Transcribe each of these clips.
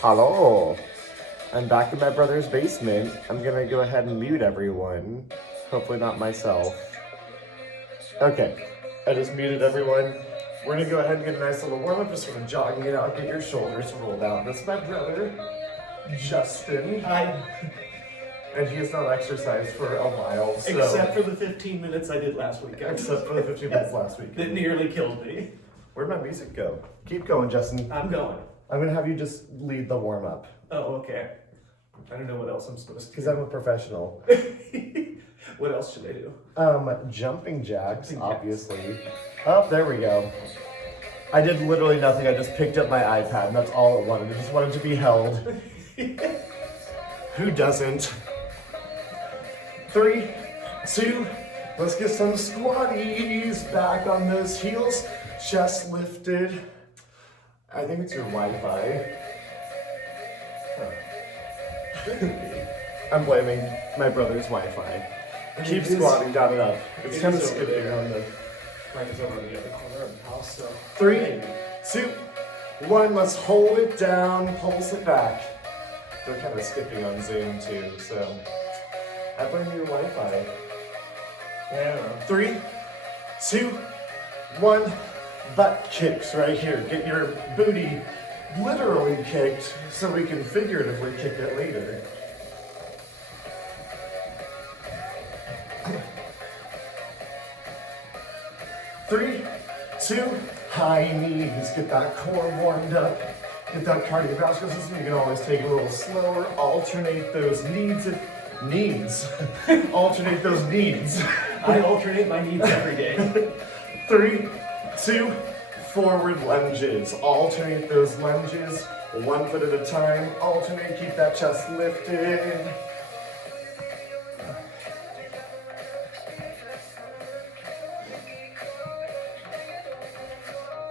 Hello. I'm back in my brother's basement. I'm gonna go ahead and mute everyone. Hopefully not myself. Okay, I just muted everyone. We're gonna go ahead and get a nice little warm up, just sort of jogging it out, get your shoulders rolled out. This is my brother, Justin. Hi. And he has not exercised for a while, so. Except for the 15 minutes I did last week. Except for the 15 minutes last week. That nearly killed me. Where'd my music go? Keep going, Justin. I'm going. I'm gonna have you just lead the warm up. Oh, okay. I don't know what else I'm supposed to Because I'm a professional. do. What else should I do? Jumping jacks, Jumping jacks. obviously. Oh, there we go. I did literally nothing. I just picked up my iPad, and that's all it wanted. I just wanted to be held. Who doesn't? 3, 2, let's get some squatties. Back on those heels. Chest lifted. I think it's your Wi-Fi. I'm blaming my brother's Wi-Fi. Keep squatting down and up. It's It kind of is over skipping there. on the... Mine is over on the other corner of the house, so. 3, 2, 1, let's hold it down, pulse it back. They're kind of skipping on Zoom too, so I blame your Wi-Fi. Yeah. 3, 2, 1, butt kicks right here. Get your booty literally kicked so we can figuratively kick it later. Three, 2, high knees. Get that core warmed up. Get that cardiovascular system. You can always take it a little slower. Alternate those needs. Alternate those needs. I alternate my needs every day. 3, 2, forward lunges. Alternate those lunges. 1 foot at a time. Alternate. Keep that chest lifted.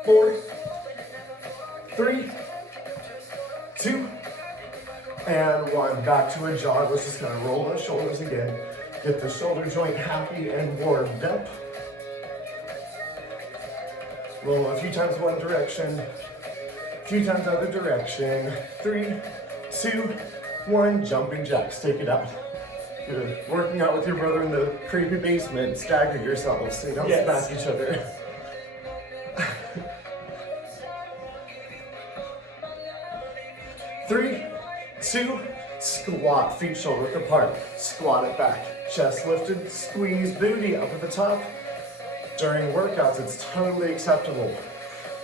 Four, 3, 2, and 1. Back to a jog. Let's just kind of roll those shoulders again. Get the shoulder joint happy and warmed up. Roll a few times one direction, a few times other direction. 3, 2, 1. Jumping jacks. Take it out. You're working out with your brother in the creepy basement. Stagger yourselves so you don't Yes. smack each other. 3, 2, squat, feet shoulder width apart. Squat it back. Chest lifted, squeeze booty up at the top. During workouts, it's totally acceptable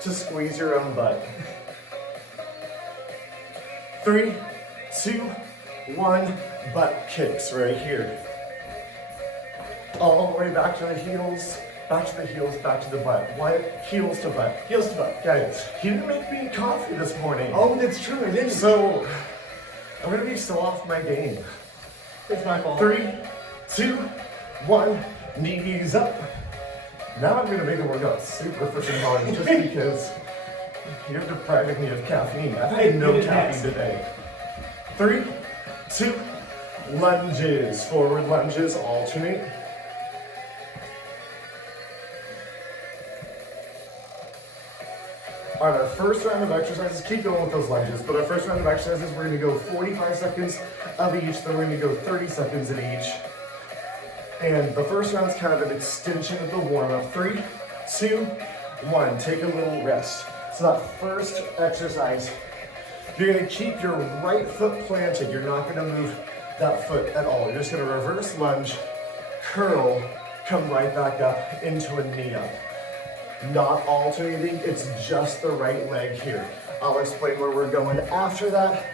to squeeze your own butt. 3, 2, 1, butt kicks right here. All the way back to the heels, back to the heels, back to the butt. Why? Heels to butt. Heels to butt. Guys, he didn't make me coffee this morning. Oh, that's true. I didn't. So, I'm gonna be so off my game. It's my fault. 3, 2, 1, knees up. Now I'm gonna make the workout super freaking hard just because you're depriving me of caffeine. I've had no caffeine today. 3, 2, lunges. Forward lunges, alternate. On our first round of exercises, keep going with those lunges, but our first round of exercises, we're gonna go 45 seconds of each, then we're gonna go 30 seconds at each. And the first round's kind of an extension of the warm-up. 3, 2, 1, take a little rest. So that first exercise, you're gonna keep your right foot planted. You're not gonna move that foot at all. You're just gonna reverse lunge, curl, come right back up into a knee up. Not alternating, it's just the right leg here. I'll explain where we're going after that.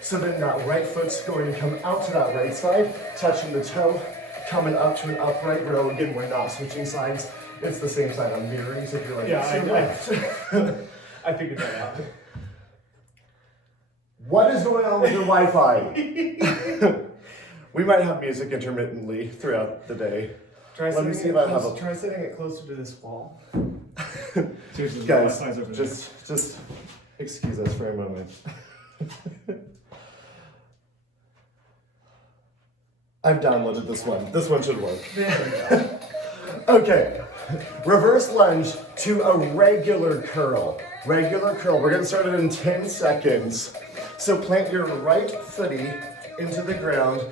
So then that right foot's going to come out to that right side, touching the toe, coming up to an upright row. Again, we're not switching sides. It's the same side I'm mirroring, so if you're like, Yeah, to I the know. left. I figured that out. What is going on with your Wi-Fi? We might have music intermittently throughout the day. Let me see if I have a... Try setting it closer to this wall. Seriously, Guys, the Wi-Fi's over just excuse us for a moment. I've downloaded this one. This one should work. there. There we go. Okay, reverse lunge to a regular curl. Regular curl, we're gonna start it in 10 seconds. So plant your right footy into the ground,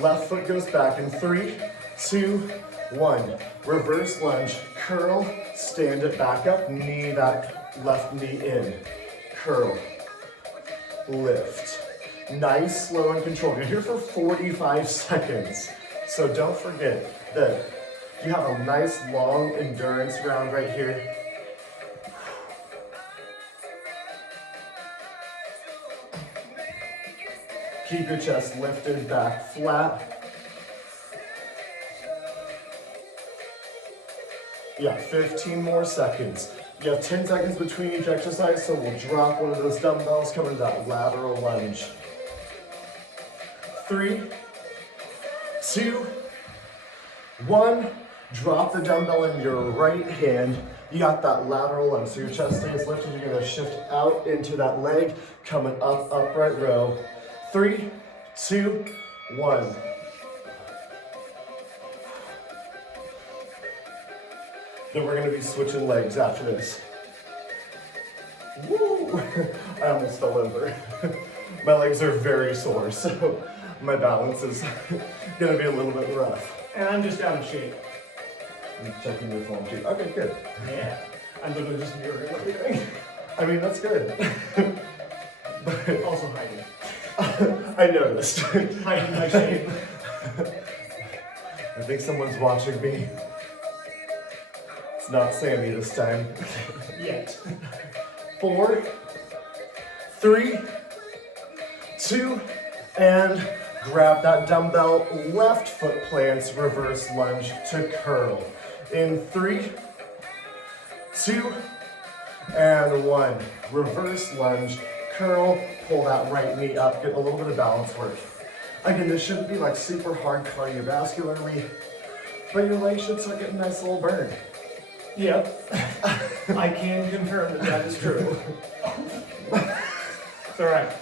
left foot goes back in 3, 2, 1. Reverse lunge, curl, stand it back up, knee that left knee in, curl, lift. Nice, slow, and controlled. You're here for 45 seconds. So don't forget that you have a nice long endurance round right here. Keep your chest lifted, back flat. Yeah, 15 more seconds. You have 10 seconds between each exercise, so we'll drop one of those dumbbells, come into that lateral lunge. 3, 2, 1. Drop the dumbbell in your right hand. You got that lateral lunge, so your chest stays lifted. You're gonna shift out into that leg, coming up, upright row. 3, 2, 1. Then we're gonna be switching legs after this. Woo! I almost fell over. My legs are very sore, so my balance is gonna be a little bit rough. And I'm just out of shape. I'm checking your phone too. Okay, good. Yeah. I'm literally just mirroring what you're doing. I mean, that's good. But Also hiding. I noticed. Hiding my shape. I think someone's watching me. It's not Sammy this time. Yet. 4, 3, 2, and grab that dumbbell, left foot plants, reverse lunge to curl. In 3, 2, and 1. Reverse lunge, curl, pull that right knee up, get a little bit of balance work. Again, this shouldn't be like super hard cardiovascularly, but your legs should start getting a nice little burn. Yep. I can confirm that that is true. It's alright.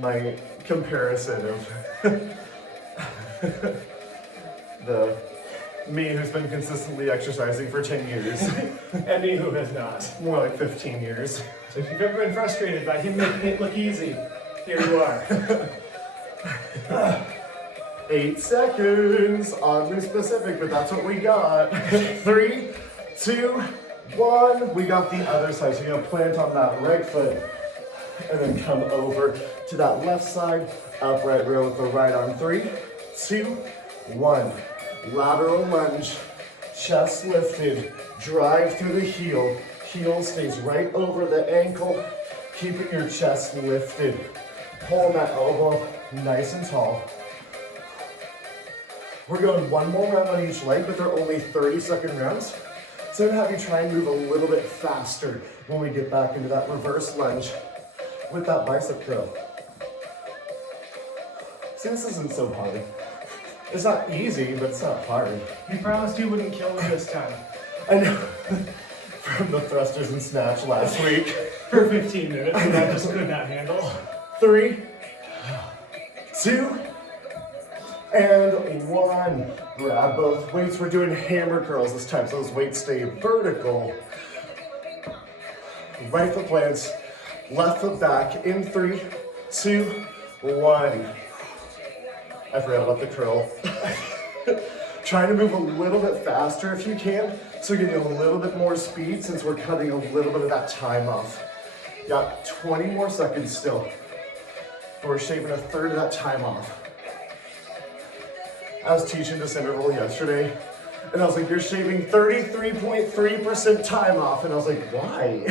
My comparison of the me who's been consistently exercising for 10 years, And me who has not. more like 15 years. So if you've ever been frustrated by him making it look easy, here you are. 8 seconds, oddly specific, but that's what we got. 3, 2, 1. We got the other side, so you're gonna plant on that right foot and then come over to that left side, upright row with the right arm. 3, 2, 1. Lateral lunge, chest lifted, drive through the heel. Heel stays right over the ankle, keeping your chest lifted. Pulling that elbow nice and tall. We're going one more round on each leg, but they're only 30-second rounds. So I'm gonna have you try and move a little bit faster when we get back into that reverse lunge with that bicep curl. See, this isn't so hard. It's not easy, but it's not hard. You promised you wouldn't kill me this time. I know from the thrusters and snatch last week. For 15 minutes, and I just could not handle. 3, 2, and 1. Grab both weights. We're doing hammer curls this time, so those weights stay vertical. Right foot plants, left foot back in 3, 2, 1. I forgot about the curl. Trying to move a little bit faster if you can, so getting a little bit more speed since we're cutting a little bit of that time off. Got 20 more seconds still. We're shaving a third of that time off. I was teaching this interval yesterday, and I was like, you're shaving 33.3% time off. And I was like, why?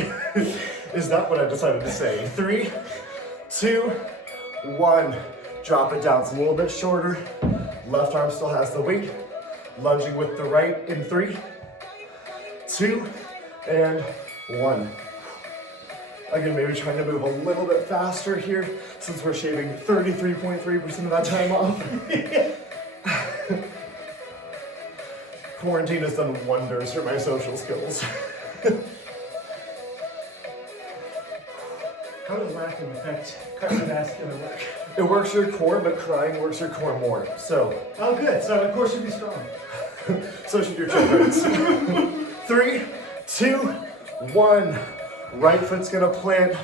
Is that what I decided to say? 3, 2, 1. Drop it down. It's a little bit shorter. Left arm still has the weight. Lunging with the right in 3, 2, and 1. Again, maybe trying to move a little bit faster here since we're shaving 33.3% of that time off. Quarantine has done wonders for my social skills. How does laughing affect cardiovascular work? It works your core, but crying works your core more. So, Oh, good. So, of course, you'd be strong. so should your children. 3, 2, 1. Right foot's gonna plant.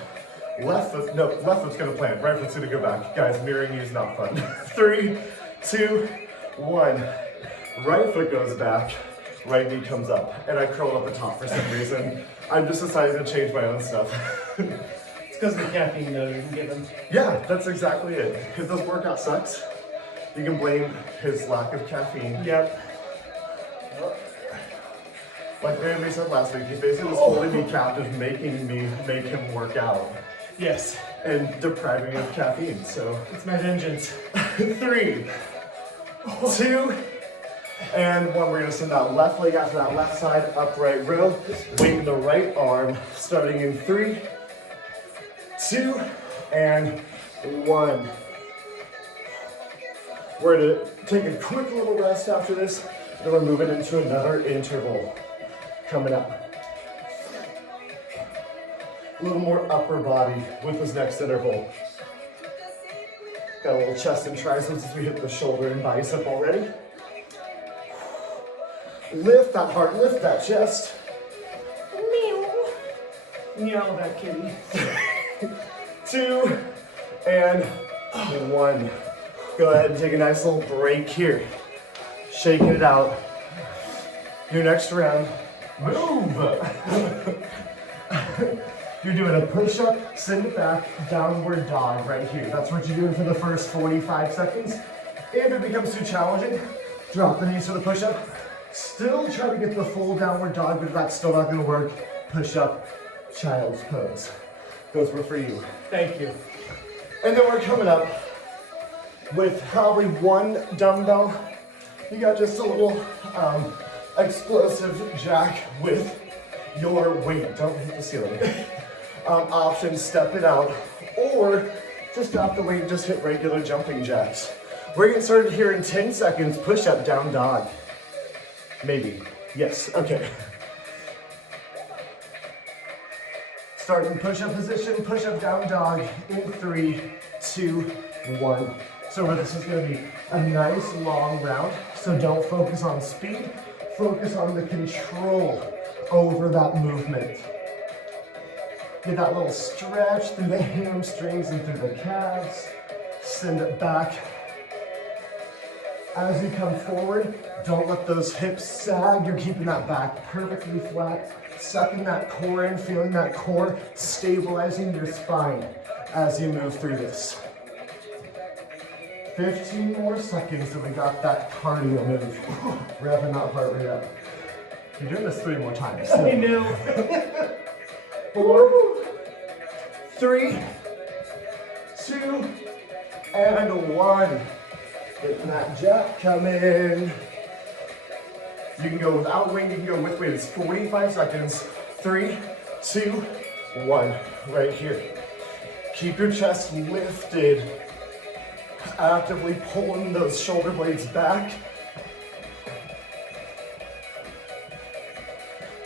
Left foot's gonna plant. Right foot's gonna go back. Guys, mirroring you is not fun. 3, 2, 1. Right foot goes back. Right knee comes up. And I curl up the top for some reason. I'm just deciding to change my own stuff. It's because of the caffeine though you're given. Yeah, that's exactly it. If this workout sucks, you can blame his lack of caffeine. Yep. Like Randy said last week, he basically was holding me captive, making me make him work out Yes. and depriving me of caffeine. So It's my vengeance. 3, 2, and 1. We're gonna send that left leg out to that left side, upright row. Wing the right arm, starting in 3, 2, and 1. We're gonna take a quick little rest after this, then we're moving into another interval coming up. A little more upper body with this next interval. Got a little chest and triceps as we hit the shoulder and bicep already. Lift that heart, lift that chest. Meow that kitty. 2, and 1. Go ahead and take a nice little break here. Shaking it out. Your next round, move. You're doing a push-up, send it back, downward dog right here. That's what you're doing for the first 45 seconds. If it becomes too challenging, drop the knees for the push-up. Still try to get the full downward dog, but if that's still not gonna work, push-up, child's pose. Those were for you. Thank you. And then we're coming up with probably 1 dumbbell. You got just a little explosive jack with your weight. Don't hit the ceiling. Option, step it out, or just drop the weight and just hit regular jumping jacks. We're getting started here in 10 seconds. Push up, down dog. Maybe. Yes, okay. Start in push-up position, push-up, down dog in 3, 2, 1. So this is gonna be a nice long round. So don't focus on speed, focus on the control over that movement. Get that little stretch through the hamstrings and through the calves. Send it back. As you come forward, don't let those hips sag. You're keeping that back perfectly flat. Sucking that core in, feeling that core stabilizing your spine as you move through this. 15 more seconds and we got that cardio move. Revving that heart rate up. You're doing this 3 more times. I know. 4, 3, 2, and 1. Getting that jack coming. You can go without weight, you can go with weight. It's 45 seconds. 3, 2, 1. Right here. Keep your chest lifted. Actively pulling those shoulder blades back.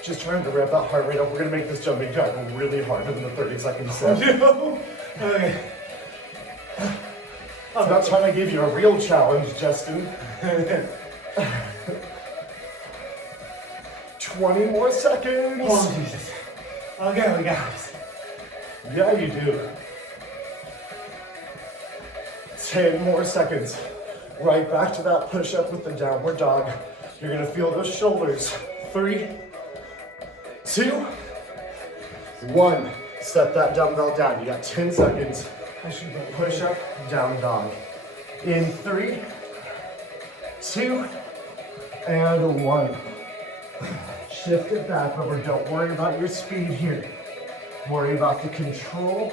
Just trying to rev that heart rate up. We're gonna make this jumping jack really hard in the 30-second set. No. Okay. I'm not trying to give you a real challenge, Justin. 20 more seconds. Oh, Jesus. Okay, we got this. Yeah, you do. 10 more seconds. Right back to that push-up with the downward dog. You're gonna feel those shoulders. 3, 2, 1. Set that dumbbell down. You got 10 seconds. Push up, down dog. In 3, 2, and 1. Shift it back over. Don't worry about your speed here. Worry about the control.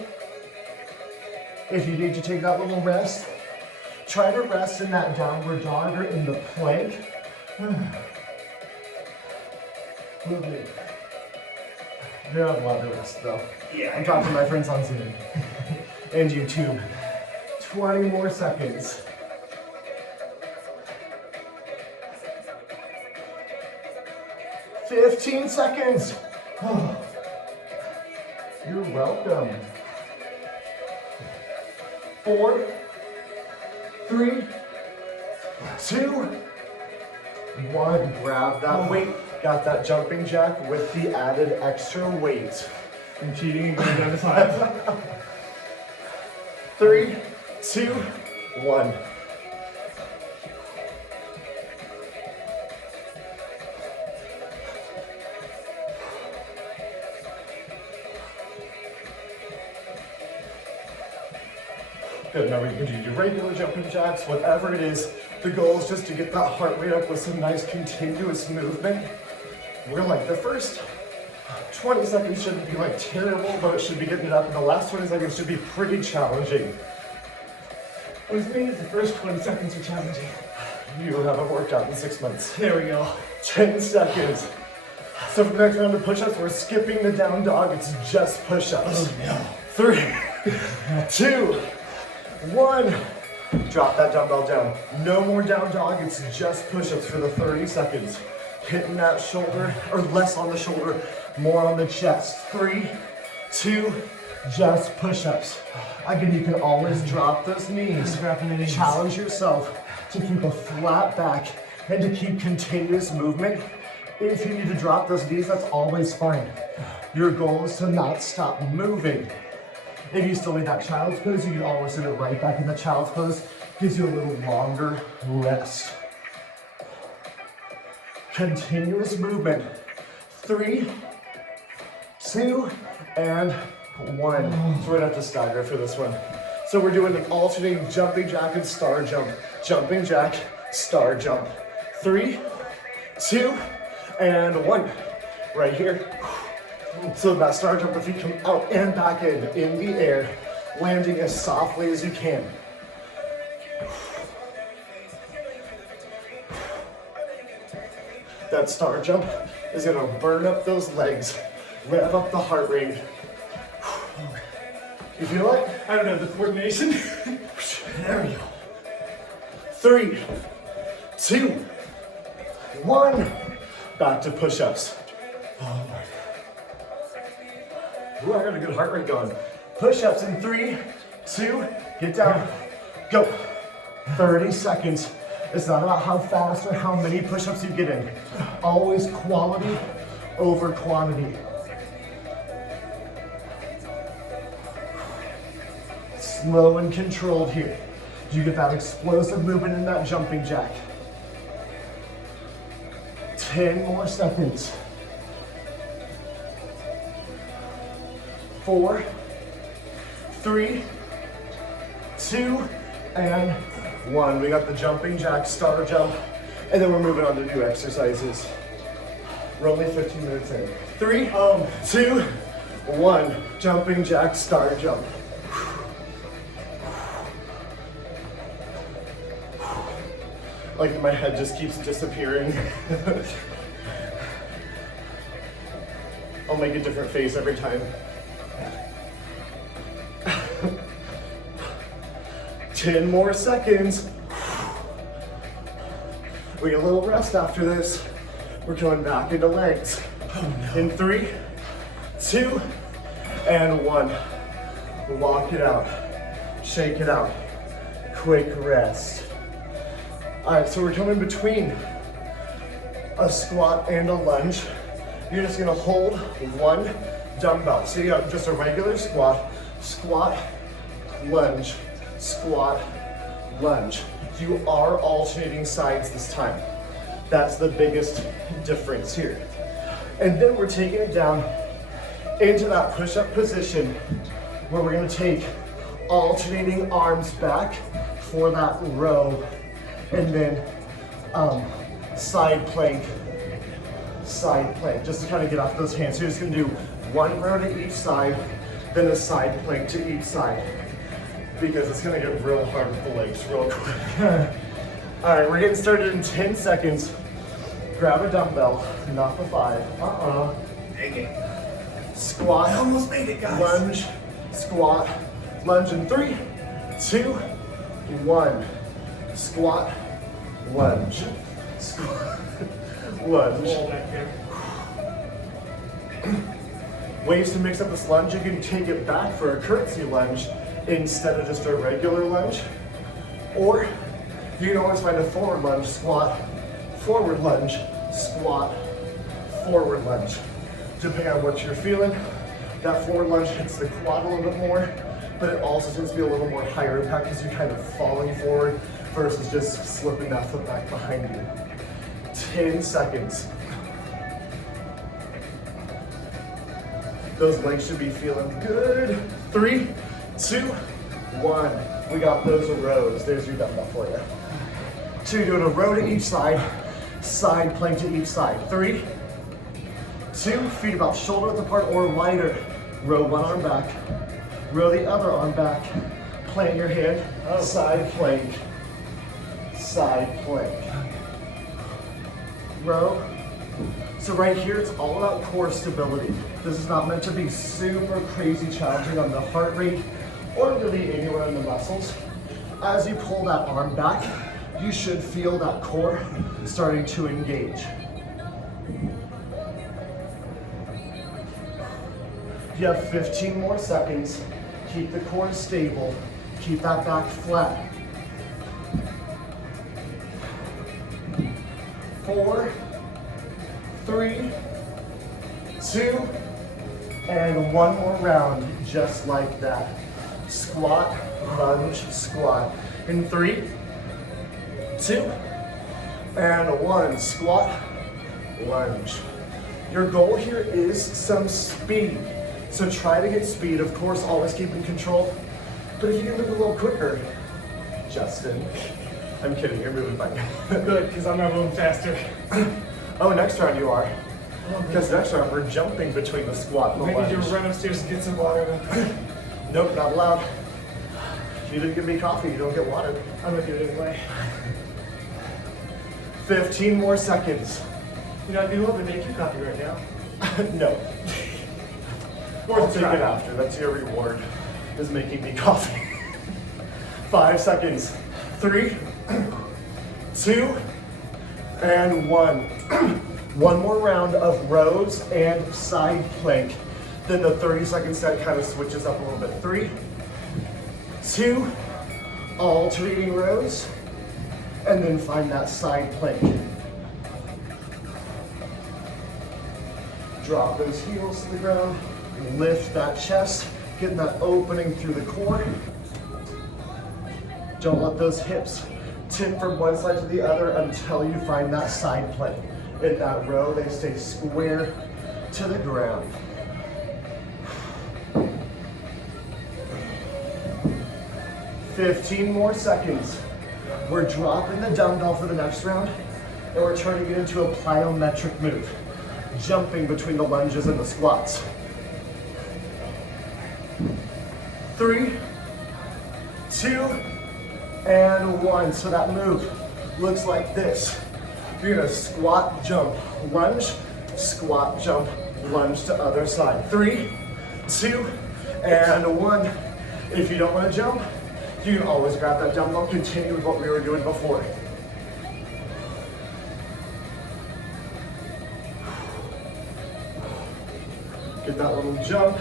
If you need to take that little rest, try to rest in that downward dog or in the plank. Moving. You're not allowed to rest though. Yeah. I'm talking to my friends on Zoom and YouTube. 20 more seconds. $15 seconds. You're welcome. 4, 3, 2, 1. Grab that weight. Got that jumping jack with the added extra weight. I'm cheating and going down to 5. 3, 2, 1. Good, now we can do your regular jumping jacks, whatever it is. The goal is just to get that heart rate up with some nice continuous movement. We're like, the first 20 seconds shouldn't be like terrible, but it should be getting it up. And the last 20 seconds should be pretty challenging. Which means the first 20 seconds are challenging. You haven't worked out in 6 months. There we go. 10 seconds. So for the next round of push-ups, we're skipping the down dog. It's just push-ups. Oh no. 3, 2, 1. Drop that dumbbell down. No more down dog, it's just push-ups for the 30 seconds. Hitting that shoulder, or less on the shoulder, more on the chest. 3, 2, just push-ups. Again, you can always drop those knees. Dropping the knees. Challenge yourself to keep a flat back and to keep continuous movement. If you need to drop those knees, that's always fine. Your goal is to not stop moving. If you still need that child's pose, you can always sit it right back in the child's pose. Gives you a little longer rest. Continuous movement. 3, 2, and 1. So we're gonna have to stagger for this one. So we're doing an alternating jumping jack and star jump. Jumping jack, star jump. 3, 2, and 1. Right here. So that star jump, the feet come out and back in the air, landing as softly as you can. That star jump is gonna burn up those legs, rev up the heart rate. You feel it? I don't have the coordination. There we go. 3, 2, 1. Back to push-ups. Ooh, I got a good heart rate going. Push-ups in 3, 2, get down, go. 30 seconds. It's not about how fast or how many push-ups you get in. Always quality over quantity. Slow and controlled here. You get that explosive movement in that jumping jack. 10 more seconds. 4, 3, 2, and 1. We got the jumping jack, star jump, and then we're moving on to new exercises. We're only 15 minutes in. 3, 2, 1. Jumping jack, star jump. Like my head just keeps disappearing. I'll make a different face every time. 10 more seconds. We get a little rest after this. We're going back into legs. In 3, 2, and 1. Walk it out. Shake it out. Quick rest. All right, so we're coming between a squat and a lunge. You're just gonna hold one dumbbell. So you got just a regular squat, squat, lunge, squat, lunge. You are alternating sides this time. That's the biggest difference here. And then we're taking it down into that push-up position where we're gonna take alternating arms back for that row, and then side plank, just to kind of get off those hands. So you're just gonna do one row to each side, then a side plank to each side, because it's gonna get real hard with the legs real quick. All right, we're getting started in 10 seconds. Grab a dumbbell, not the 5. Dang it. Squat. I almost made it, guys. Lunge, squat, lunge in 3, 2, 1. Squat, lunge, squat, lunge. Hold back here. Ways to mix up this lunge, you can take it back for a curtsy lunge instead of just a regular lunge. Or you can always find a forward lunge, squat, forward lunge, squat, forward lunge. Depending on what you're feeling, That forward lunge hits the quad a little bit more, but it also tends to be a little more higher impact because you're kind of falling forward versus just slipping that foot back behind you. 10 seconds. Those legs should be feeling good. 3, 2, 1. We got those rows. There's your dumbbell for you. So you're doing a row to each side, side plank to each side. 3, 2, feet about shoulder width apart or wider. Row one arm back, row the other arm back, plant your hand, side plank, side plank. Row. So right here, it's all about core stability. This is not meant to be super crazy challenging on the heart rate or really anywhere in the muscles. As you pull that arm back, you should feel that core starting to engage. You have 15 more seconds. Keep the core stable. Keep that back flat. 4, 3, 2, and one more round, just like that. Squat, lunge, squat. In 3, 2, and 1. Squat, lunge. Your goal here is some speed. So try to get speed, of course, always keeping control. But if you can move a little quicker, Justin, I'm kidding, you're moving fine. Good, because I'm not moving faster. Oh, next round you are. Because next round we're jumping between the squat and the Maybe lunge. you run upstairs and get some water. Nope, not allowed. You didn't give me coffee, you don't get water. I'm gonna do it anyway. 15 more seconds. You know, I'd be willing to make you coffee right now. No. I'll Worth a take try. it after. That's your reward, is making me coffee. 5 seconds. 3, 2, and 1. One more round of rows and side plank. Then the 30-second set kind of switches up a little bit. 3, 2, alternating rows, and then find that side plank. Drop those heels to the ground. Lift that chest, getting that opening through the core. Don't let those hips tip from one side to the other until you find that side plank. In that row, they stay square to the ground. "15 more seconds. We're dropping the dumbbell for the next round, and we're turning it into a plyometric move, jumping between the lunges and the squats. 3, 2, and 1. So that move looks like this. You're gonna squat, jump, lunge, squat, jump, lunge to other side. 3, 2, and 1. If you don't wanna jump, you can always grab that dumbbell, continue with what we were doing before. Get that little jump,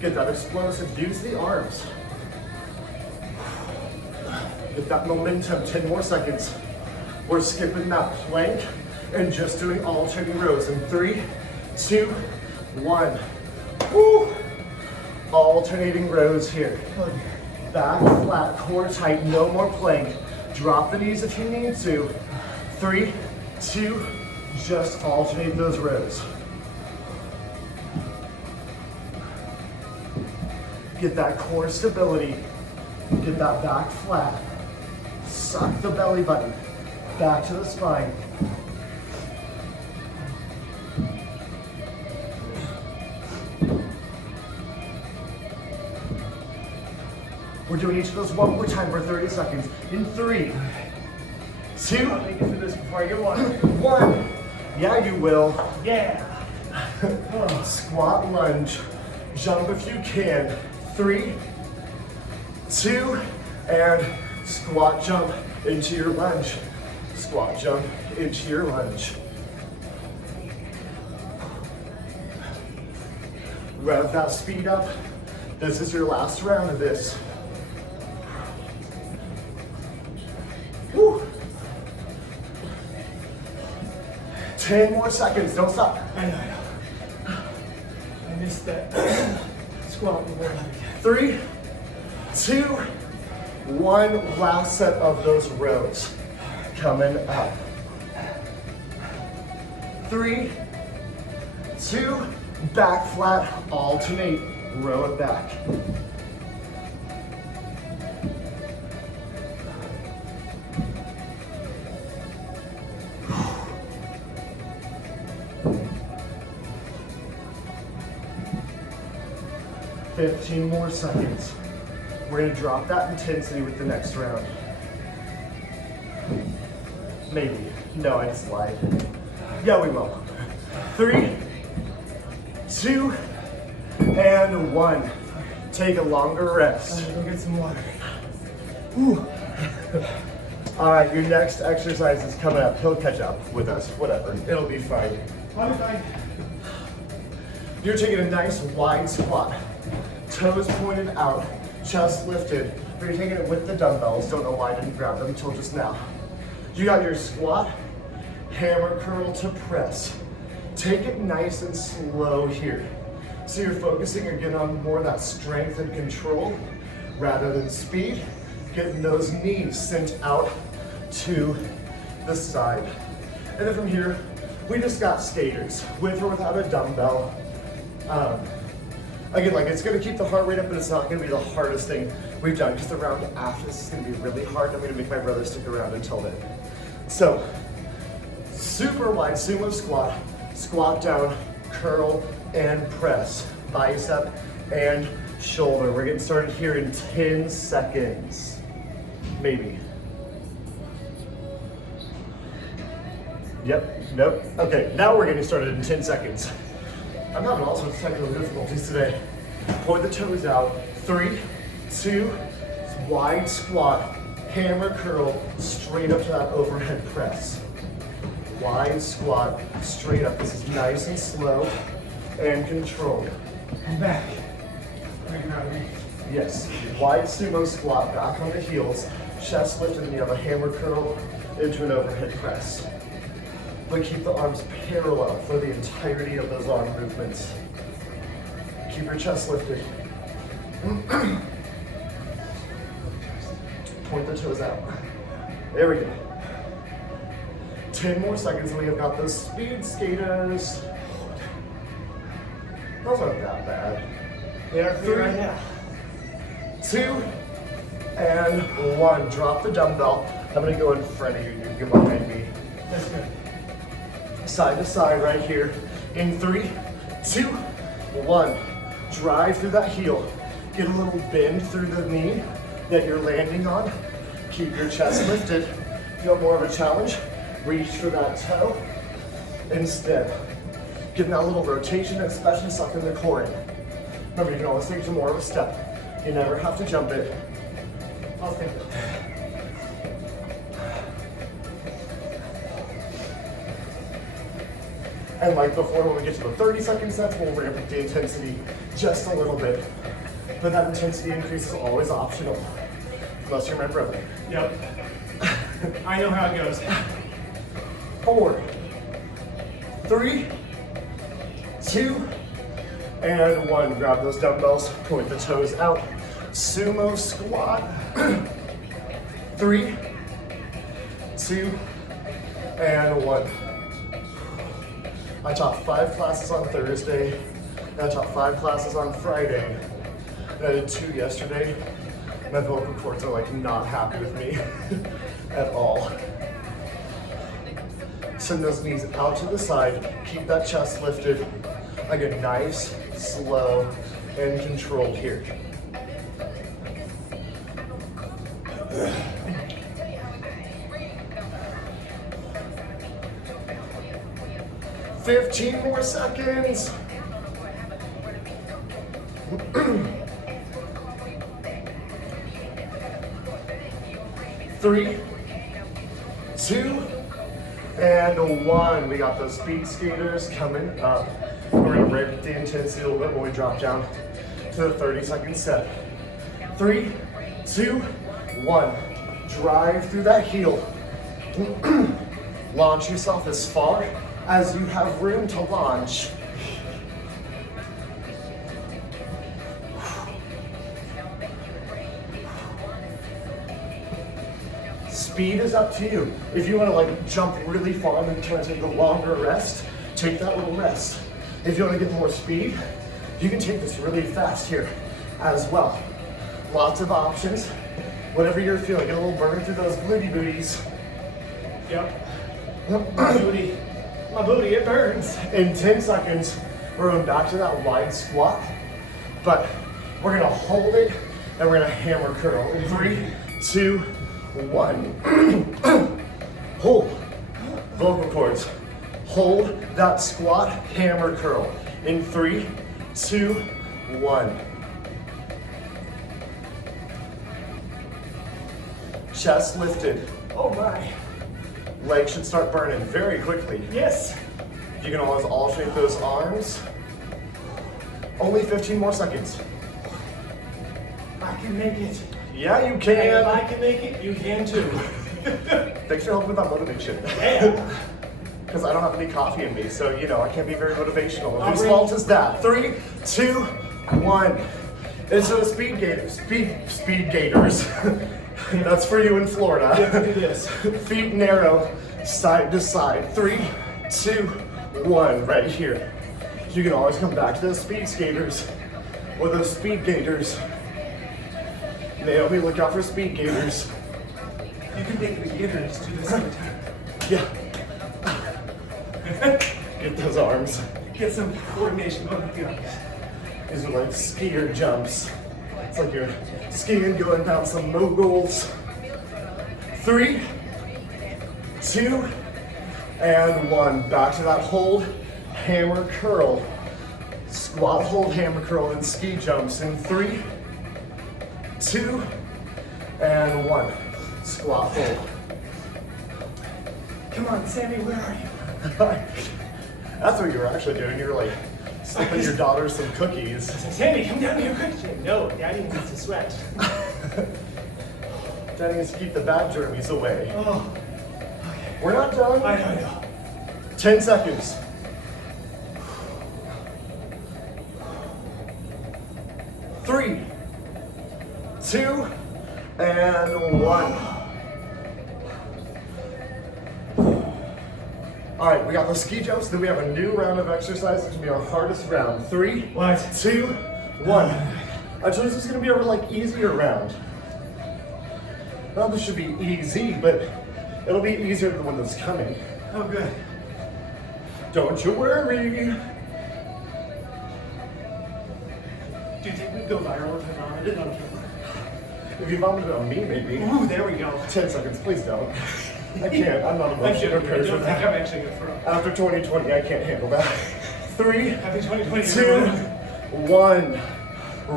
get that explosive, use the arms. Get that momentum, 10 more seconds. We're skipping that plank and just doing alternating rows in 3, 2, 1. Woo! Alternating rows here. Back flat, core tight, no more plank. Drop the knees if you need to. 3, 2, just alternate those rows. Get that core stability. Get that back flat. Suck the belly button back to the spine. We're doing each of those one more time for 30 seconds. In 3, 2, I'll make it through this before I get water. 1. Yeah, you will. Yeah. Squat, lunge, jump if you can. 3, 2, and squat, jump into your lunge. Squat, jump into your lunge. Rev that speed up. This is your last round of this. Woo. 10 more seconds, don't stop. I know. I missed that. Squat. 3, 2, 1. Last set of those rows. Coming up. 3, 2, back flat, alternate, row it back. $15 more seconds. We're gonna drop that intensity with the next round. Maybe. No, I'd slide. Yeah, we will. 3, 2, and 1. Take a longer rest. Go get some water. Whew. All right, your next exercise is coming up. He'll catch up with us, whatever. It'll be fine. You're taking a nice wide squat. Toes pointed out, chest lifted. But you're taking it with the dumbbells. Don't know why I didn't grab them until just now. You got your squat, hammer curl to press. Take it nice and slow here. So you're focusing again on more of that strength and control rather than speed. Getting those knees sent out to the side. And then from here, we just got skaters, with or without a dumbbell. Again, like it's gonna keep the heart rate up, but it's not gonna be the hardest thing we've done, because the round after this is gonna be really hard. I'm gonna make my brother stick around until then. So, super wide sumo squat, squat down, curl and press, bicep and shoulder. We're getting started here in 10 seconds, maybe. Yep, nope. Okay, now we're getting started in 10 seconds. I'm having all sorts of technical difficulties today. Point the toes out. 3, 2, wide squat, hammer curl, straight up to that overhead press. Wide squat, straight up. This is nice and slow and controlled. I'm back. Breaking out of me. Yes, wide sumo squat, back on the heels, chest lifted, and you have a hammer curl into an overhead press. But keep the arms parallel for the entirety of those arm movements. Keep your chest lifted. Point the toes out. There we go. 10 more seconds and we have got those speed skaters. Those aren't that bad. They are free right now. 2, and 1. Drop the dumbbell. I'm gonna go in front of you. You can go behind me. That's good. Side to side right here. In 3, 2, 1. Drive through that heel. Get a little bend through the knee that you're landing on. Keep your chest lifted. If you want more of a challenge, reach for that toe instead. Getting that little rotation, especially sucking the core in. Remember, you can always take it to more of a step. You never have to jump it. I'll think. And like before, when we get to the 30-second sets, we'll ramp up the intensity just a little bit. But that intensity increase is always optional, unless you're my brother. Yep. I know how it goes. 4, 3, 2, and 1. Grab those dumbbells, point the toes out. Sumo squat. 3, 2, and 1. I taught 5 classes on Thursday, and I taught 5 classes on Friday, and I did 2 yesterday. My vocal cords are like not happy with me at all. Send those knees out to the side, keep that chest lifted. Again, nice, slow, and controlled here. $15 more seconds. 3, 2, and 1. We got those speed skaters coming up. We're gonna ramp the intensity a little bit when we drop down to the 30-second set. 3, 2, 1. Drive through that heel. Launch yourself as far as you have room to launch. Speed is up to you. If you want to like jump really far and then kind of take a longer rest, take that little rest. If you want to get more speed, you can take this really fast here as well. Lots of options. Whatever you're feeling, get a little burn through those glutey booties. Yep. My booty, it burns. In 10 seconds, we're going back to that wide squat, but we're gonna hold it and we're gonna hammer curl. In 3, 2, 1. Hold. Vocal cords. Hold that squat, hammer curl. In 3, 2, 1. Chest lifted. Oh my. Legs should start burning very quickly. Yes. You can always alternate those arms. Only 15 more seconds. I can make it. Yeah, you And if can. I can make it, you can too. Thanks for helping with that motivation. Yeah. Because I don't have any coffee in me, so you know I can't be very motivational. I'll Whose bring- fault is that? 3, 2, 1. And so speed gators. That's for you in Florida. Yeah, it is. Feet narrow, side to side. 3, 2, 1. Right here. You can always come back to those speed skaters or those speed gators. Naomi, look out for speed gators. You can make the beginners do this anytime. Yeah. Get those arms. Get some coordination on the arms. These are like skier jumps. It's like you're skiing, going down some moguls. 3, 2, and 1. Back to that hold, hammer curl. Squat, hold, hammer curl, and ski jumps in 3, 2, and 1. Squat, hold. Come on, Sammy, where are you? That's what you were actually doing. You were like slipping your daughter some cookies. Sammy, come down here quick. No, Daddy needs to sweat. Daddy needs to keep the bad germies away. Oh, We're not done. I know. 10 seconds. 3, 2, and 1. All right, we got the ski jumps. Then we have a new round of exercise. It's gonna be our hardest round. 3, What? 2, 1. I told you this is gonna be a like easier round. Well, this should be easy, but it'll be easier than the one that's coming. Oh, good. Don't you worry. Do you think we'd go viral if I vomited on camera? If you vomited on me, maybe. Ooh, there we go. 10 seconds, please don't. I can't. I'm not I emotionally should. I prepared for don't think that. I'm actually gonna throw. After 2020, I can't handle that. 3, Happy 2020. 2, everyone. 1.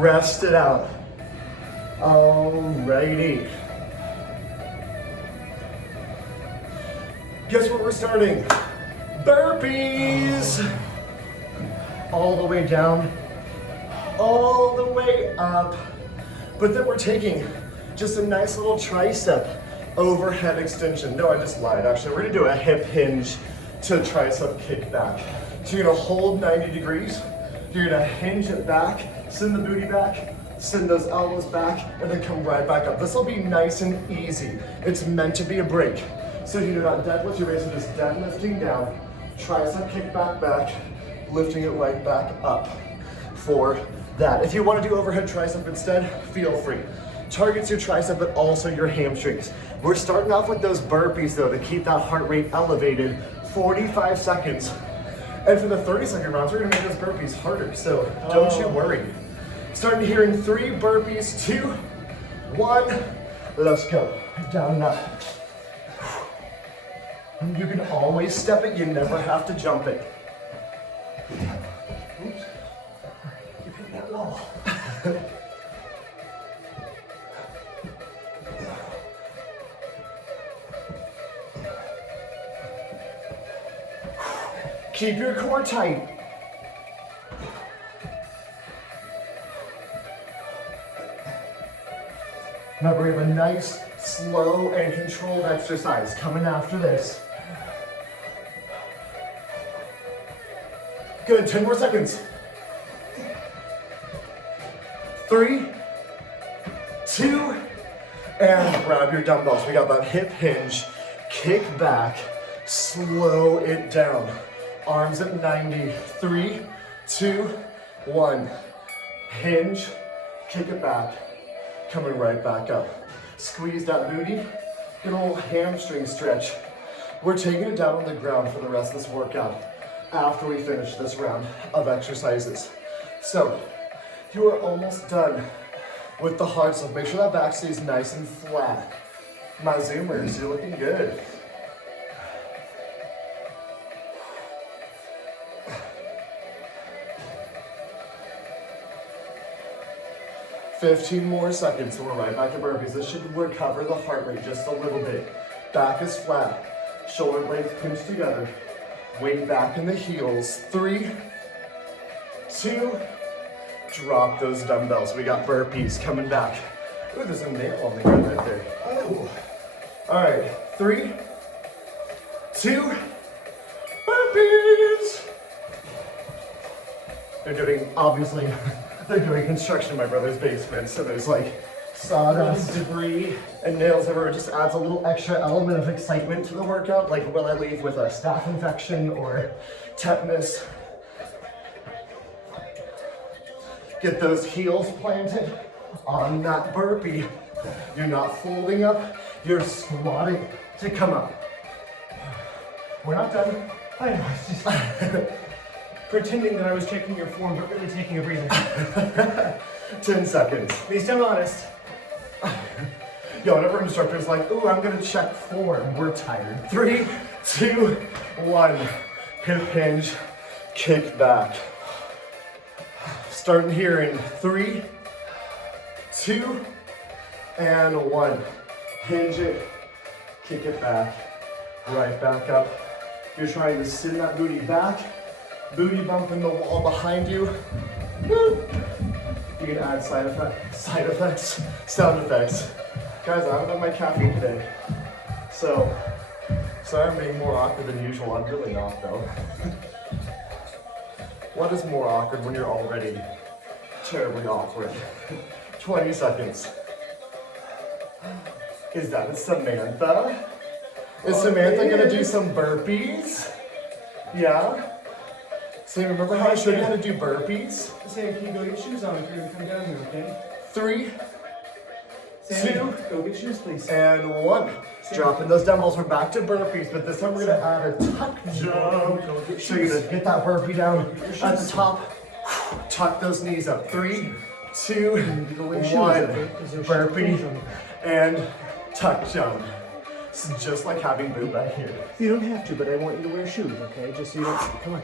Rest it out. Alrighty. Guess what we're starting? Burpees. All the way down, all the way up. But then we're taking just a nice little tricep overhead extension. No, I just lied. Actually, we're gonna do a hip hinge to tricep kick back. So you're gonna hold 90 degrees. You're gonna hinge it back, send the booty back, send those elbows back, and then come right back up. This will be nice and easy. It's meant to be a break. So you do not deadlift, you're basically just deadlifting down, tricep kick back, lifting it right back up for that. If you want to do overhead tricep instead, feel free. Targets your tricep, but also your hamstrings. We're starting off with those burpees though to keep that heart rate elevated, 45 seconds. And for the 30-second rounds, we're gonna make those burpees harder, so don't you worry. Starting here in 3 burpees, 2, 1, let's go. Down and up. You can always step it, you never have to jump it. Oops. You hit that wall. Keep your core tight. Remember, we have a nice, slow, and controlled exercise coming after this. Good, 10 more seconds. 3, 2, And grab your dumbbells. We got that hip hinge, kick back, slow it down. Arms at 90. 3, 2, 1. Hinge, kick it back, coming right back up. Squeeze that booty, get a little hamstring stretch. We're taking it down on the ground for the rest of this workout after we finish this round of exercises. So, you are almost done with the hard stuff. Make sure that back stays nice and flat. My Zoomers, you're looking good. "15 more seconds, so we're right back to burpees. This should recover the heart rate just a little bit. Back is flat, shoulder blades pinched together. Weight back in the heels. 3, 2, drop those dumbbells. We got burpees coming back. Ooh, there's a nail on the ground right there. Oh. All right, 3, 2, burpees. They're doing, obviously, they're doing construction in my brother's basement, so there's like sawdust, debris, and nails everywhere. It just adds a little extra element of excitement to the workout, like will I leave with a staph infection or tetanus. Get those heels planted on that burpee. You're not folding up, you're squatting to come up. We're not done. I know, it's just pretending that I was checking your form, but really taking a breather. 10 seconds. At least I'm honest. Yo, whenever instructor's like, ooh, I'm gonna check form, we're tired. 3, 2, 1. Hip hinge, kick back. Starting here in 3, 2, and 1. Hinge it, kick it back, right back up. You're trying to send that booty back, booty bump in the wall behind you. Woo. You can add sound effects. Guys, I haven't had my caffeine today. So, sorry I'm being more awkward than usual. I'm really not though. What is more awkward when you're already terribly awkward? 20 seconds. Is that Samantha? Is Samantha gonna do some burpees? Yeah? So remember how I showed you how to do burpees? Sam, can you go get shoes on if you're gonna come down here, okay? 3, Sam, 2, go get shoes, please. and 1. Dropping those dumbbells. We're back to burpees, but this time we're gonna add a tuck jump. So you're gonna get that burpee down at the top. Tuck those knees up. 3, 2, 1. Burpee and tuck jump. It's just like having boob back here. You don't have to, but I want you to wear shoes, okay? Just so you don't. Come on.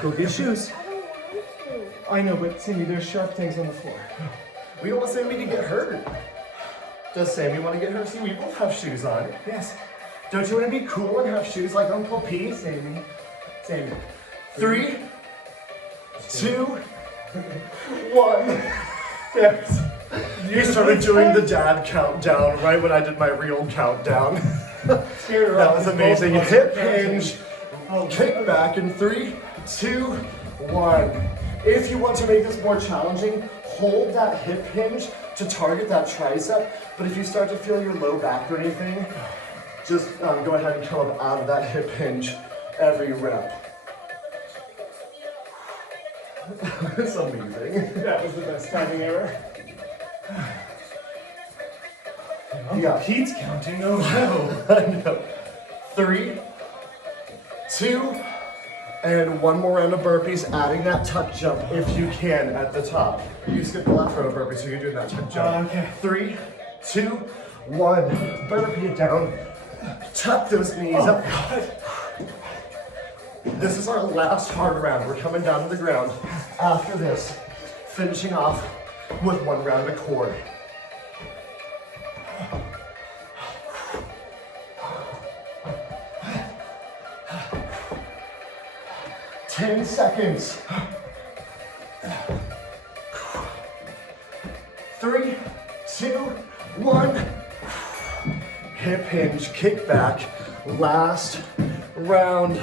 Go get shoes. I know, but Cindy, there's sharp things on the floor. We don't want Sammy to get hurt. Does Sammy want to get hurt? See, we both have shoes on. Yes. Don't you want to be cool and have shoes like Uncle Pete? Sammy. 3, 2, 1. Yes. You started doing the dad countdown right when I did my real countdown. That was amazing. Hip hinge, kick back in 3, 2, 1. If you want to make this more challenging, hold that hip hinge to target that tricep. But if you start to feel your low back or anything, just go ahead and come up out of that hip hinge every rep. It's amazing. That was the best timing ever. Yeah. Pete's counting. Oh no. I know. 3, 2, and 1 more round of burpees, adding that tuck jump if you can at the top. You skipped the last round of burpees, so you're doing that tuck jump. Okay. 3, 2, 1. Burpee it down. Tuck those knees up. God. This is our last hard round. We're coming down to the ground after this, finishing off with 1 round of core. Ten seconds. 3, 2, 1. Hip hinge, kick back. Last round.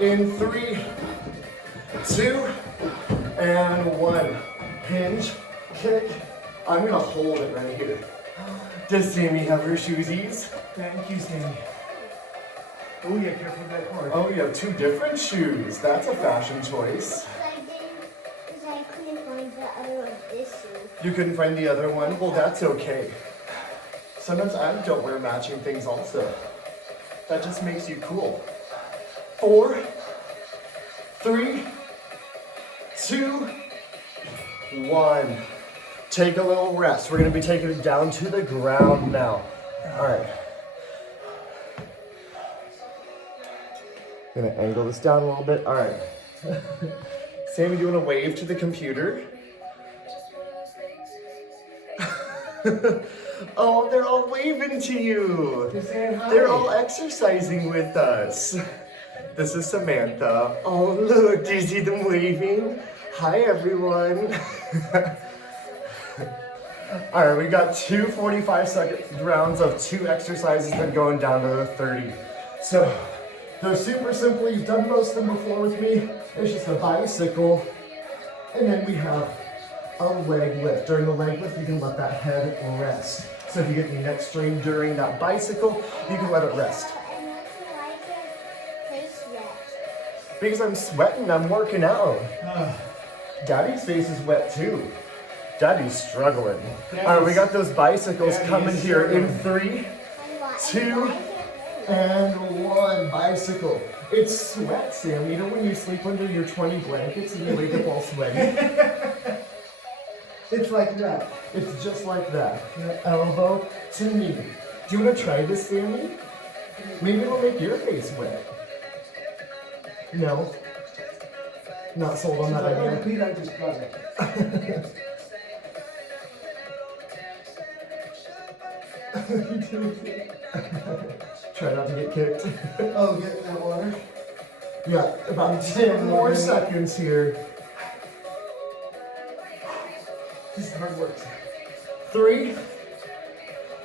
In 3, 2, and 1. Hinge, kick. I'm gonna hold it right here. Does Sammy have her shoesies? Thank you, Sammy. Oh yeah, careful with that cord. Oh, you have two different shoes. That's a fashion choice. Because I couldn't find the other one, this shoe. You couldn't find the other one? Well, that's okay. Sometimes I don't wear matching things also. That just makes you cool. 4, 3, 2, 1. Take a little rest. We're gonna be taking it down to the ground now. All right. Gonna angle this down a little bit. All right. Sammy, do you wanna wave to the computer? Oh, they're all waving to you. They're saying hi. They're all exercising with us. This is Samantha. Oh, look, do you see them waving? Hi, everyone. All right, we got two 45-second rounds of 2 exercises, then going down to the 30. So they're super simple. You've done most of them before with me. It's just a bicycle. And then we have a leg lift. During the leg lift, you can let that head rest. So if you get the neck strain during that bicycle, you can let it rest. And that's why your face wet. Because I'm sweating, I'm working out. Ah, Daddy's face is wet too. Daddy's struggling. Daddy's- All right, we got those bicycles Daddy coming is here in struggling. 3, And why? 2, and 1. Bicycle. It's sweat, Sam. You know when you sleep under your 20 blankets and you wake up all sweaty? It's like that. It's just like that. Elbow to knee. Do you want to try this, Sammy? Maybe it'll make your face wet. No? Not sold on she's that like, idea. oh, Pete, I just got it. Try not to get kicked. Oh, get that water. Yeah, about 10 more seconds here. This is hard work. 3,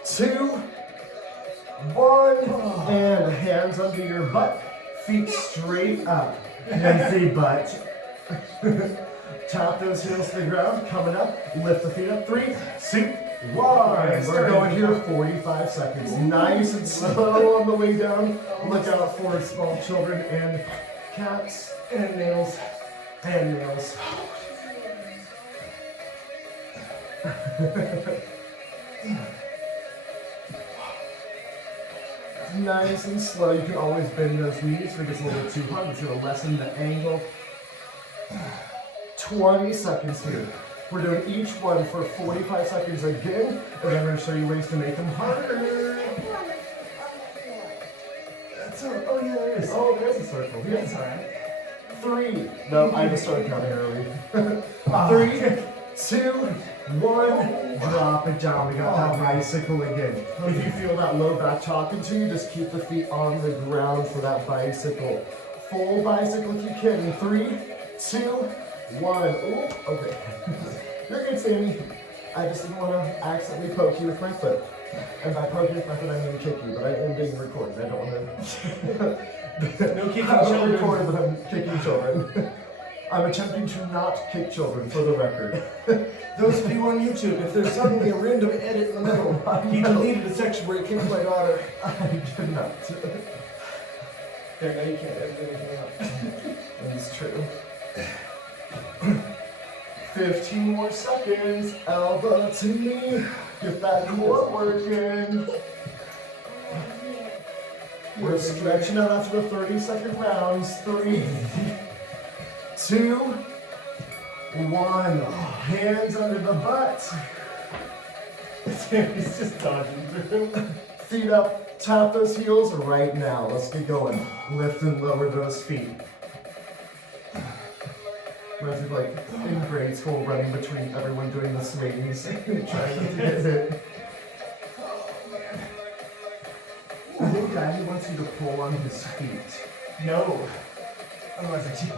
2, 1, and hands under your butt, feet straight up. And the butt. Tap those heels to the ground, coming up, lift the feet up. 3, 2, 1. We're going here 45 seconds. Nice and slow on the way down. Look out for small children and cats and nails and nails. Nice and slow. You can always bend those knees if it gets a little bit too hard. It's going to lessen the angle. 20 seconds here. We're doing each one for 45 seconds again, and I'm going to show you ways to make them harder. That's all, oh yeah, there is. Oh, there's a circle. Yeah, That's all right. 3. No, I just started counting early. 3, 2, 1. Drop it down. We got that bicycle again. If you feel that low back talking to you, just keep the feet on the ground for that bicycle. Full bicycle if you can. In 3, 2, 1. Ooh, okay. You're good, Sammy. I just didn't want to accidentally poke you with my foot. And by poking with my foot, I mean kick you, but I am being recorded. I don't want to. No kicking I'm children. recorded that I'm kicking children. I'm attempting to not kick children, for the record. Those of you on YouTube, if there's suddenly a random edit in the middle, he deleted a section where he kicked my daughter. I did not. There, now you can't edit anything out. That is true. 15 more seconds. Elbow to knee. Get that core working. We're stretching out after the 30-second rounds. 3, 2, 1. Hands under the butt. He's just dodging through. Feet up. Tap those heels right now. Let's get going. Lift and lower those feet. Reminds me of like in grade school running between everyone doing the swings and trying not to get hit. I think Daddy wants you to pull on his feet. No. Otherwise I cheat.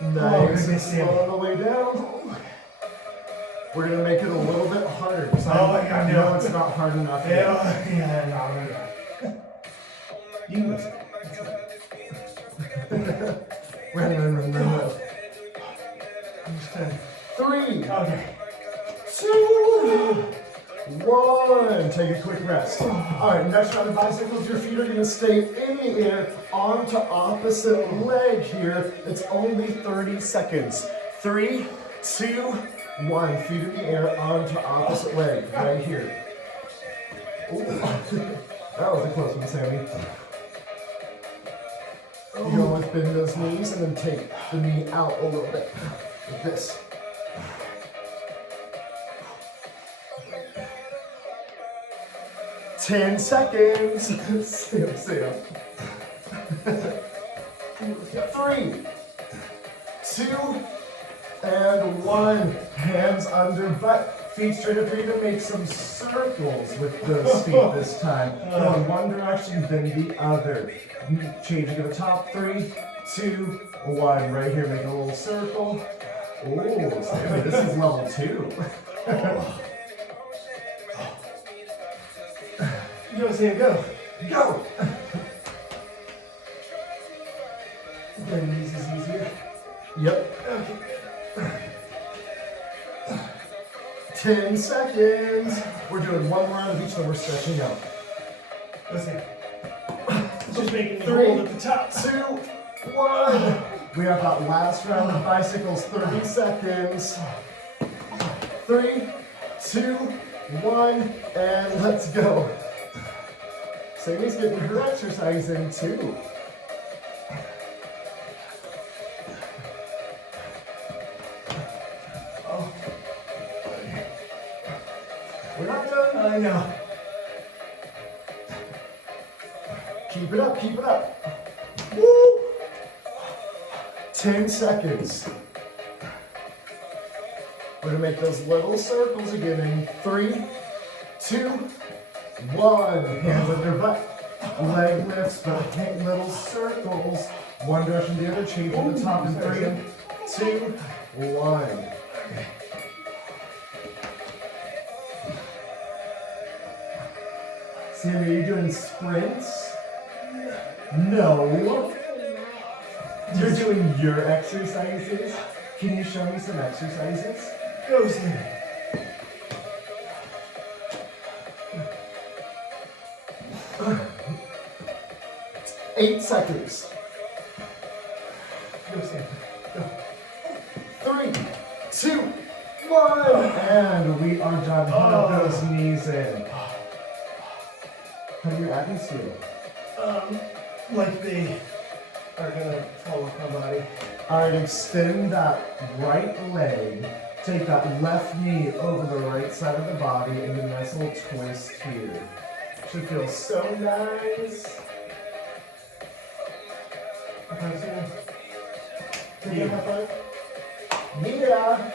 Nice. goodness, Sammy. Slow on the way down. We're gonna make it a little bit harder. So I I know know. it's not hard enough yet. Yeah, no. You can listen. Run. I'm just trying. 3, Okay. 2, 1. Take a quick rest. All right, next round of bicycles. Your feet are going to stay in the air onto opposite leg here. It's only 30 seconds. 3, 2, 1. Feet in the air onto opposite leg right here. Ooh. That was a close one, Sammy. You always bend those knees and then take the knee out a little bit. Like this. Ten seconds. Sam. 3, 2, and 1. Hands under butt. Feet straight up. You're going to make some circles with those feet this time. Going one direction, then the other. Changing to the top. 3, 2, 1. Right here, make a little circle. Oh, Sammy, this is level 2. Go, Sam, go. Go! Then knees is easier. Yep. Okay. 10 seconds. We're doing one more round of each, then we're stretching out. Go, Sam. Just making the 3, hold at the top. 2, 1. We have that last round of bicycles, 30 seconds. 3, 2, 1, and let's go. Sammy's getting her exercise in too. Oh. We're not done. I know. Keep it up, keep it up. Woo! 10 seconds. We're gonna make those little circles again in 3, 2, 1. Hands under butt. Leg lifts, but make little circles. One direction, the other. Change to the top in 3, 2, 1. Sammy, are you doing sprints? No. You're doing your exercises? Can you show me some exercises? Go, Sam. 8 seconds. Go, Sam. Go. 3, 2, 1. And we are done. Put those knees in. How do your abs feel? Like they are gonna fall off my body. Alright, extend that right leg. Take that left knee over the right side of the body and a nice little twist here. Should feel so nice. Okay, Sam. Take a high five. Yeah.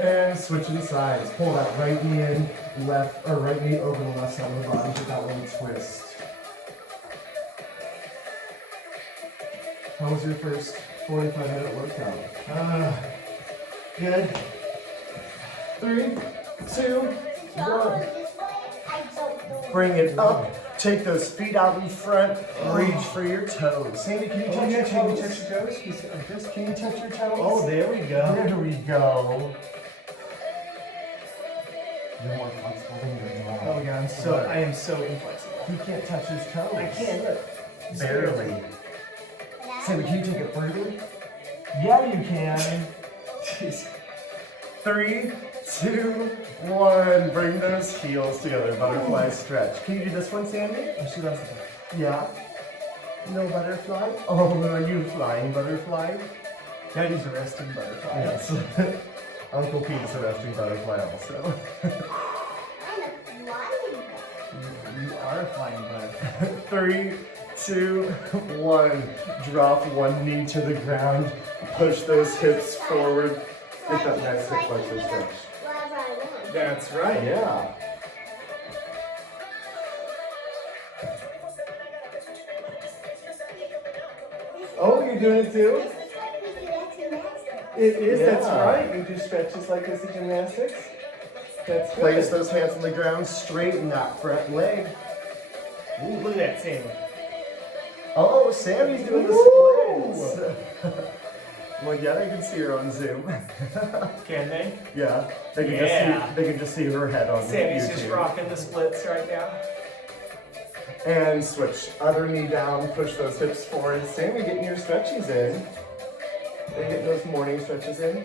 And switching sides. Pull that right knee in, left or right knee over the left side of the body. Get that little twist. How was your first 45-minute workout? Good. 3, 2, So 1. this way, I don't know. Bring it up. Take those feet out in front. Reach for your toes. Sandy, can you touch your toes? Touch your toes? Like this? Can you touch your toes? Oh, there we go. There we go. You're more flexible than your mom. Oh my god, I am so inflexible. He can't touch his toes. I can't, look. Barely. Sammy, can you take it further? Yeah, you can. Jeez. 3, 2, 1. Bring those heels together. Butterfly stretch. Can you do this one, Sammy? Oh, she loves it. Yeah. No butterfly? Oh, are you flying butterfly? Daddy's a resting butterfly. Yes. Uncle Pete's a resting butterfly also. I'm a flying. You are a flying butterfly. 3, 2, 1. Drop one knee to the ground. Push those hips forward. Get that nice hip flexor stretch. Whatever I want. That's right. Yeah. Oh, you're doing it too? This is what we do at gymnastics. It is, that's Yeah. right. You do stretches like this in gymnastics. That's good. Place those hands on the ground, straighten that front leg. Ooh, look at that, Sammy. Oh, Sammy's doing the Woo! splits. Well, yeah, they can see her on Zoom. Can they? Yeah, they can Yeah. just see. They can just see her head on Sammy's YouTube. just rocking the splits right now. And switch. Other knee down. Push those hips forward. Sammy, getting your stretchies in. They're getting those morning stretches in.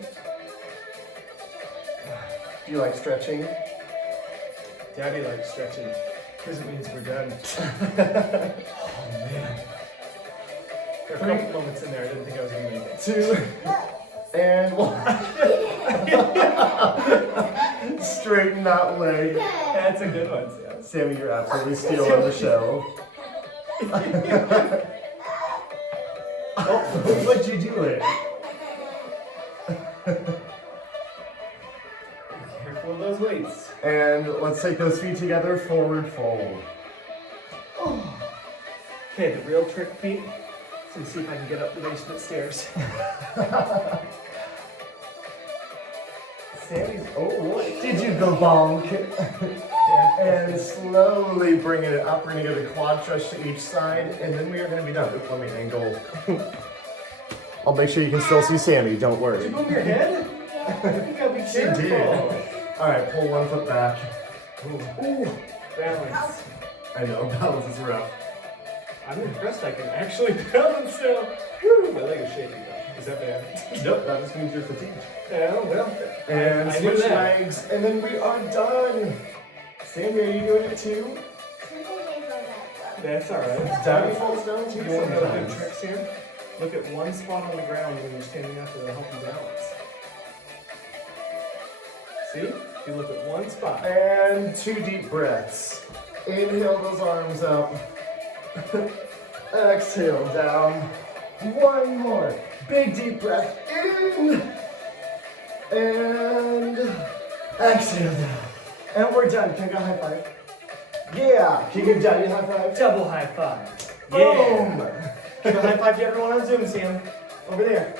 Do you like stretching? Daddy likes stretching because it means we're done. Oh man. There are a couple moments in there I didn't think I was gonna make it. 2 and 1. Straighten that leg. That's a good one, Sam. Sammy, you're absolutely stealing the show. Oh, what'd you do it? Careful of those weights. And let's take those feet together, forward fold. Okay, the real trick, Pete. So see if I can get up the basement stairs. Sammy's, oh, did you go bonk? And slowly bringing it up, we're gonna go to quad stretch to each side, and then we are gonna be done. Oops, let me angle. I'll make sure you can still see Sammy, don't Did worry. you move your head? I think I'll be She careful. did. All right, pull one foot back. Ooh, balance. I know, balance is rough. I'm impressed I can actually balance now. Whew, my leg is shaky though. Is that bad? Nope, that just means you're fatigued. Yeah, well. And I knew switch that. legs, and then we are done. Sammy, are you doing it too? That's alright. Daddy falls down too You want to know good sometimes. tricks here? Look at one spot on the ground when you're standing up, it'll help you balance. See? You look at one spot. And 2 deep breaths. Inhale those arms up. Exhale down. One more. Big deep breath in. And exhale down. And we're done. Can I go high five? Yeah. Can you give Daddy a high five? Double high five. Boom. Give a high five to everyone on Zoom, Sam. Over there.